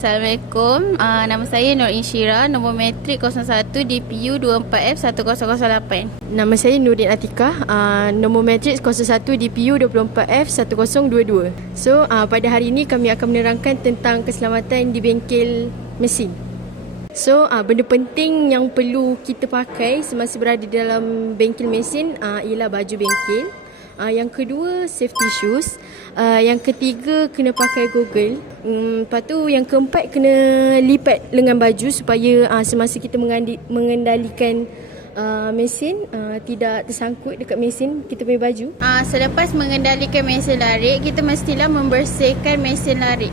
Assalamualaikum, nama saya Nur Insyira, nombor matrik 01 DPU 24F1008. Nama saya Nurin Atikah, nombor matrik 01 DPU 24F1022. So, pada hari ini kami akan menerangkan tentang keselamatan di bengkel mesin. So, benda penting yang perlu kita pakai semasa berada dalam bengkel mesin ialah baju bengkel. Yang kedua, safety shoes. Yang ketiga, kena pakai goggle. Lepas tu yang keempat, kena lipat lengan baju supaya semasa kita mengendalikan mesin tidak tersangkut dekat mesin kita punya baju. Selepas mengendalikan mesin larik, kita mestilah membersihkan mesin larik.